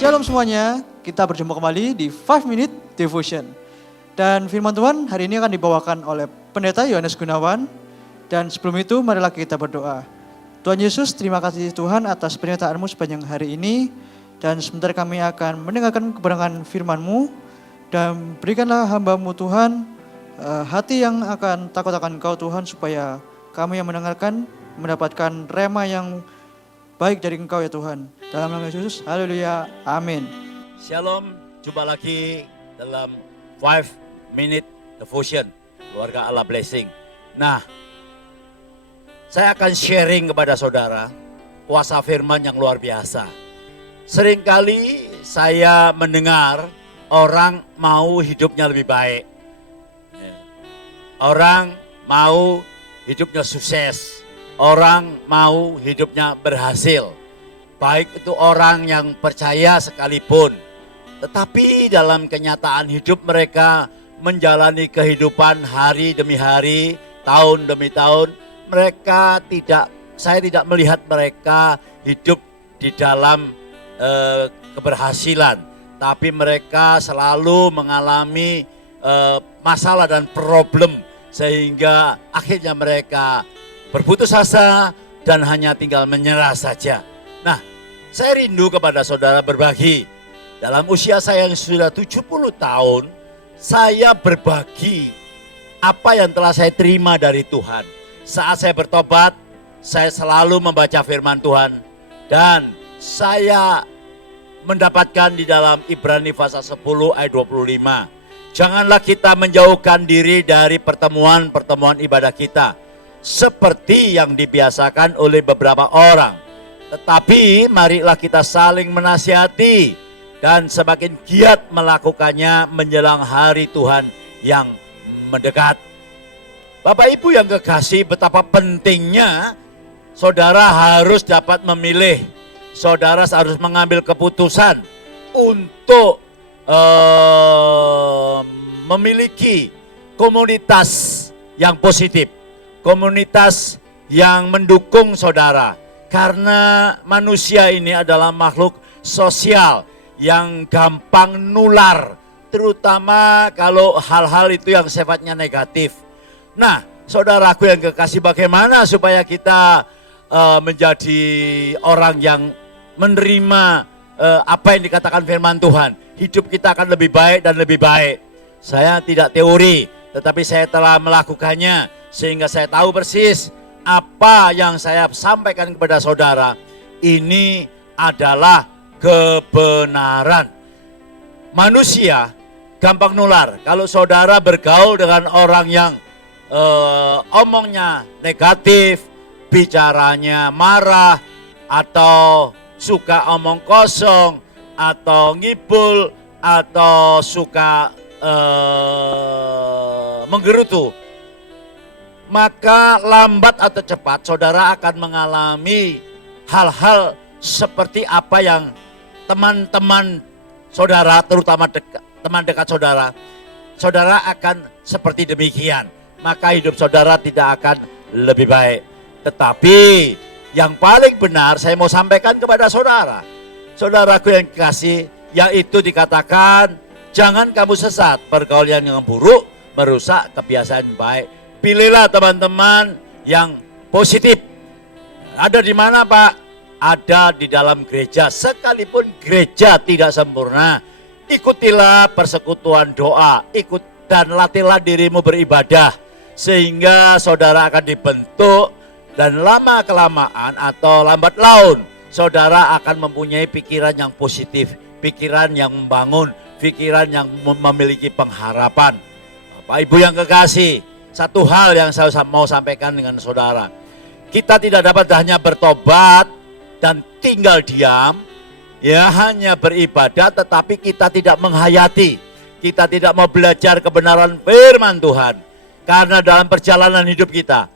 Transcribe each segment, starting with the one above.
Shalom semuanya, kita berjumpa kembali di 5 Minute Devotion. Dan firman Tuhan hari ini akan dibawakan oleh Pendeta Yohanes Gunawan. Dan sebelum itu marilah kita berdoa. Tuhan Yesus, terima kasih Tuhan atas pernyataan-Mu sepanjang hari ini. Dan sebentar kami akan mendengarkan kebenaran firman-Mu. Dan berikanlah hamba-Mu Tuhan hati yang akan takut akan Engkau Tuhan, supaya kami yang mendengarkan mendapatkan rema yang baik dari Engkau ya Tuhan. Dalam nama Yesus, haleluya, amin. Shalom, jumpa lagi dalam 5 Minute Devotion, keluarga Allah Blessing. Nah, saya akan sharing kepada saudara kuasa firman yang luar biasa. Seringkali saya mendengar orang mau hidupnya lebih baik. Orang mau hidupnya sukses. Orang mau hidupnya berhasil. Baik itu orang yang percaya sekalipun. Tetapi dalam kenyataan hidup mereka menjalani kehidupan hari demi hari, tahun demi tahun, saya tidak melihat mereka hidup di dalam keberhasilan. Tapi mereka selalu mengalami masalah dan problem, sehingga akhirnya mereka berputus asa dan hanya tinggal menyerah saja. Nah, saya rindu kepada saudara berbagi. Dalam usia saya yang sudah 70 tahun, saya berbagi apa yang telah saya terima dari Tuhan. Saat saya bertobat, saya selalu membaca firman Tuhan. Dan saya mendapatkan di dalam Ibrani pasal 10 ayat 25. Janganlah kita menjauhkan diri dari pertemuan-pertemuan ibadah kita, seperti yang dibiasakan oleh beberapa orang. Tetapi marilah kita saling menasihati dan semakin giat melakukannya menjelang hari Tuhan yang mendekat. Bapak Ibu yang kekasih, betapa pentingnya saudara harus dapat memilih. Saudara harus mengambil keputusan untuk memiliki komunitas yang positif. Komunitas yang mendukung saudara. Karena manusia ini adalah makhluk sosial yang gampang nular. Terutama kalau hal-hal itu yang sifatnya negatif. Nah, saudaraku yang kekasih, bagaimana supaya kita menjadi orang yang menerima apa yang dikatakan firman Tuhan. Hidup kita akan lebih baik dan lebih baik. Saya tidak teori, tetapi saya telah melakukannya. Sehingga saya tahu persis apa yang saya sampaikan kepada saudara. Ini adalah kebenaran. Manusia gampang nular. Kalau saudara bergaul dengan orang yang omongnya negatif, bicaranya marah, atau suka omong kosong, atau ngibul, atau suka menggerutu, maka lambat atau cepat saudara akan mengalami hal-hal seperti apa yang teman-teman saudara, terutama teman dekat saudara, saudara akan seperti demikian. Maka hidup saudara tidak akan lebih baik. Tetapi yang paling benar saya mau sampaikan kepada saudara, saudaraku yang kasih, yaitu dikatakan jangan kamu sesat. Pergaulan yang buruk merusak kebiasaan baik. Pilihlah teman-teman yang positif. Ada di mana Pak? Ada di dalam gereja. Sekalipun gereja tidak sempurna, ikutilah persekutuan doa. Dan latihlah dirimu beribadah. Sehingga saudara akan dibentuk. Dan lama-kelamaan atau lambat laun, saudara akan mempunyai pikiran yang positif. Pikiran yang membangun. Pikiran yang memiliki pengharapan. Bapak Ibu yang kekasih, satu hal yang saya mau sampaikan dengan saudara. Kita tidak dapat hanya bertobat dan tinggal diam, ya hanya beribadah, tetapi kita tidak menghayati. Kita tidak mau belajar kebenaran firman Tuhan. Karena dalam perjalanan hidup kita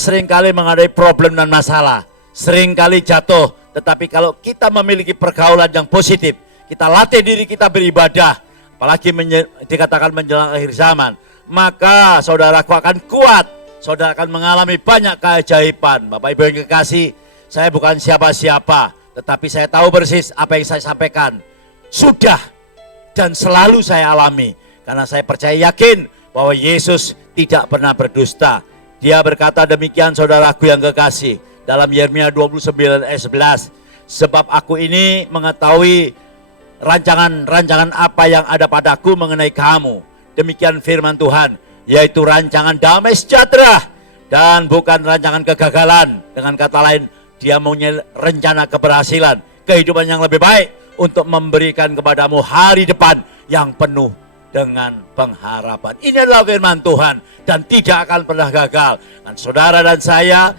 seringkali menghadapi problem dan masalah. Seringkali jatuh, tetapi kalau kita memiliki pergaulan yang positif, kita latih diri kita beribadah, apalagi dikatakan menjelang akhir zaman, maka saudaraku akan kuat. Saudara akan mengalami banyak keajaiban. Bapak Ibu yang kekasih, saya bukan siapa-siapa, Tetapi saya tahu persis apa yang saya sampaikan sudah dan selalu saya alami. Karena saya percaya yakin bahwa Yesus tidak pernah berdusta. Dia berkata demikian, saudaraku yang kekasih, dalam Yeremia 29 ayat 11. Sebab aku ini mengetahui rancangan-rancangan apa yang ada padaku mengenai kamu. Demikian firman Tuhan, yaitu rancangan damai sejahtera dan bukan rancangan kegagalan. Dengan kata lain, dia punya rencana keberhasilan, kehidupan yang lebih baik untuk memberikan kepadamu hari depan yang penuh dengan pengharapan. Ini adalah firman Tuhan dan tidak akan pernah gagal. Dan saudara dan saya,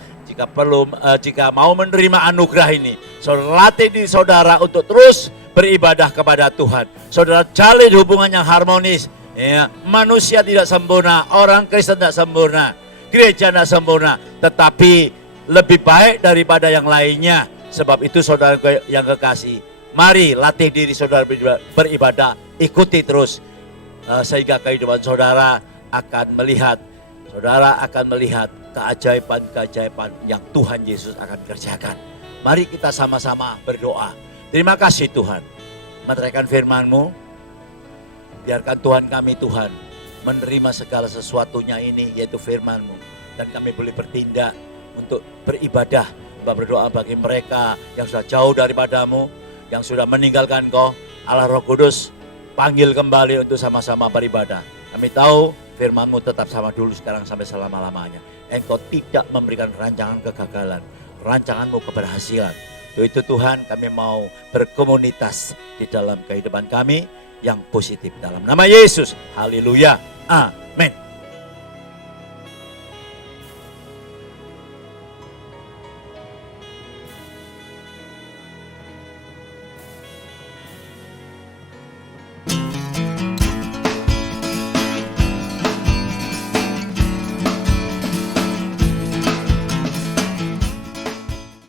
jika mau menerima anugerah ini, saudara latih diri saudara untuk terus beribadah kepada Tuhan. Saudara jalin hubungan yang harmonis. Ya, manusia tidak sempurna, orang Kristen tidak sempurna, gereja tidak sempurna, tetapi lebih baik daripada yang lainnya. Sebab itu saudara yang kekasih, mari latih diri saudara beribadah, ikuti terus sehingga kehidupan saudara akan melihat keajaiban-keajaiban yang Tuhan Yesus akan kerjakan. Mari kita sama-sama berdoa. Terima kasih Tuhan, menerangkan firman-Mu. Biarkan Tuhan kami Tuhan menerima segala sesuatunya ini, yaitu firman-Mu. Dan kami boleh bertindak untuk beribadah, berdoa bagi mereka yang sudah jauh daripada-Mu, yang sudah meninggalkan Kau. Allah Roh Kudus, panggil kembali untuk sama-sama beribadah. Kami tahu firman-Mu tetap sama dulu, sekarang sampai selama-lamanya. Engkau tidak memberikan rancangan kegagalan, rancangan-Mu keberhasilan. Untuk itu Tuhan, kami mau berkomunitas di dalam kehidupan kami yang positif dalam nama Yesus. Haleluya. Amin.